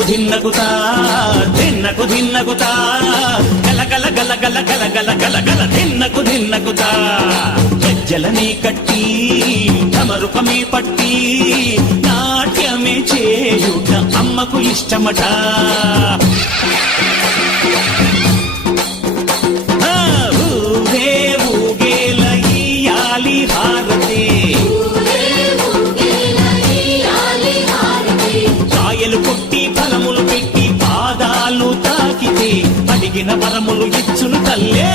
ధిన్నకుతా ధిన్నకు ధిన్నకుతా గల గల గల గల గల గల గల గల ధిన్నకుతా గజ్జలనే కట్టి ఢమరుకమే పట్టి నాట్యమే చేయుట అమ్మకు ఇష్టమట. ఊరే ఊగేల ఇయ్యాలి హారతి, కాయలు కొట్టి ఫలములు పెట్టి పాదాలు తాకితే అడిగిన వరములు ఇచ్చును తల్లే.